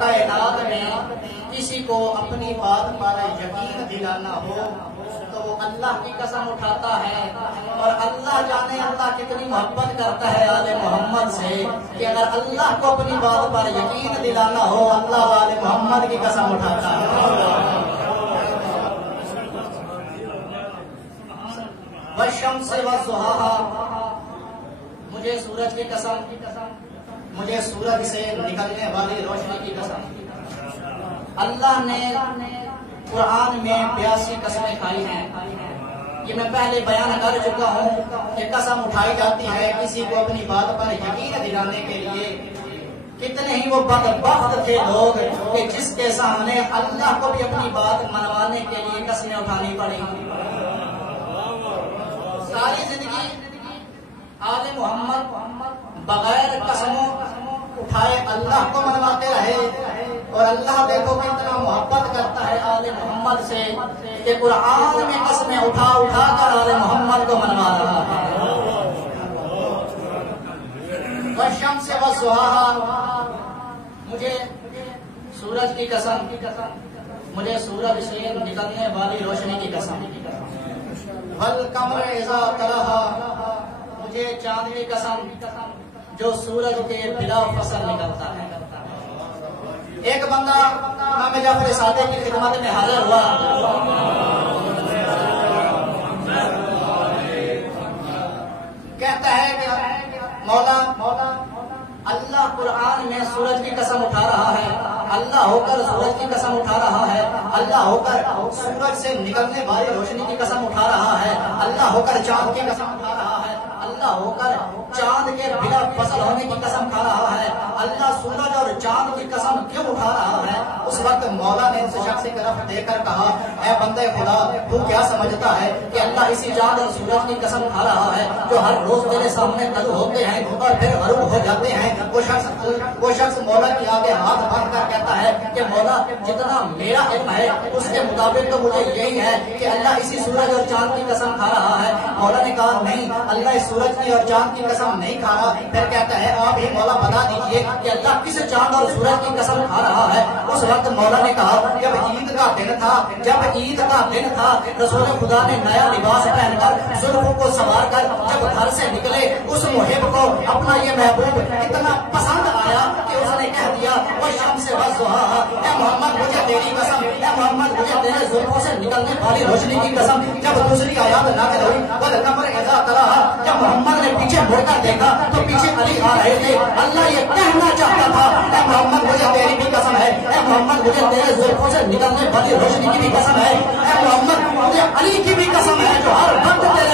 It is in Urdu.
کائنات میں کسی کو اپنی بات پر یقین دلانا ہو تو وہ اللہ کی قسم اٹھاتا ہے، اور اللہ جانے اللہ کتنی محبت کرتا ہے آل محمد سے کہ اگر اللہ کو اپنی بات پر یقین دلانا ہو اللہ آل محمد کی قسم اٹھاتا ہے۔ والشمس والضحاها، مجھے سورج کی قسم، مجھے سورج سے نکلنے والی روشنی کی قسم۔ اللہ نے قرآن میں 82 قسمیں کھائی ہیں، یہ میں پہلے بیان کر چکا ہوں کہ قسم اٹھائی جاتی ہے کسی کو اپنی بات پر یقین دلانے کے لیے۔ کتنے ہی وہ بدبخت تھے لوگ کہ جس کے سامنے اللہ کو بھی اپنی بات منوانے کے لیے قسمیں اٹھانی پڑی۔ ساری زندگی آل محمد بغیر قسموں اٹھائے اللہ کو منواتے رہے، اور اللہ دیکھو کتنا محبت کرتا ہے آل محمد سے کہ قرآن میں قسمیں اٹھا اٹھا کر آل محمد کو منوا رہا ہے۔ والشمس والضحاها، مجھے سورج کی قسم، مجھے سورج سے نکلنے والی روشنی کی قسم۔ والقمر اذا تلاها، مجھے چاند کی قسم جو سورج کے بلا فصل نکلتا ہے۔ ایک بندہ امام جعفر صادق کی خدمت میں حاضر ہوا، کہتا ہے کہ مولا اللہ قرآن میں سورج کی قسم اٹھا رہا ہے، اللہ ہو کر سورج کی قسم اٹھا رہا ہے، اللہ ہو کر سورج سے نکلنے والی روشنی کی قسم اٹھا رہا ہے، اللہ ہو کر چاند کی قسم اٹھا رہا ہے، اللہ ہو کر چاند کے بلا فصل ہونے کی قسم کھا رہا ہے، اللہ سورج اور چاند کی قسم کیوں اٹھا رہا ہے؟ اس وقت مولا نے اس شخص کی طرف دیکھ کر کہا، اے بندے خدا تو کیا سمجھتا ہے کہ اللہ اسی چاند اور سورج کی قسم کھا رہا ہے جو ہر روز تیرے سامنے طلوع ہوتے ہیں اور پھر غروب ہو جاتے ہیں؟ وہ شخص مولا کے آگے ہاتھ باندھ کر کہتا ہے کہ مولا جتنا میرا علم ہے اس کے مطابق تو مجھے یہی ہے کہ اللہ اسی سورج اور چاند کی قسم کھا رہا ہے۔ مولا نے کہا نہیں، اللہ اس سورج کی اور چاند کی قسم نہیں کھا رہا۔ پھر کہتا ہے آپ ہی مولا بتا دیجئے کہ اللہ کس چاند اور سورج کی قسم کھا رہا ہے؟ اس وقت مولا نے کہا جب عید کا دن تھا رسول خدا نے نیا لباس پہن کر زلفوں کو سنوار کر جب گھر سے نکلے، اس محب کو اپنا یہ محبوب اتنا پسند آیا کہ اس نے کہہ دیا والشمس والضحاها، اے محمد مجھے تیری قسم، اے محمد مجھے تیرے زلفوں سے نکلنے والی روشنی کی قسم۔ جب دوسری آیات نازل ہوئی والقمر اذا تلاها، جب محمد نے پیچھے مڑ کر دیکھا تو پیچھے علی آ رہے تھے۔ اللہ یہ کہنا چاہتا تھا اے محمد مجھے تیری بھی قسم ہے، اے محمد مجھے تیرے زلفوں سے نکلنے والی روشنی کی بھی قسم ہے، اے محمد مجھے علی کی بھی قسم ہے جو ہر وقت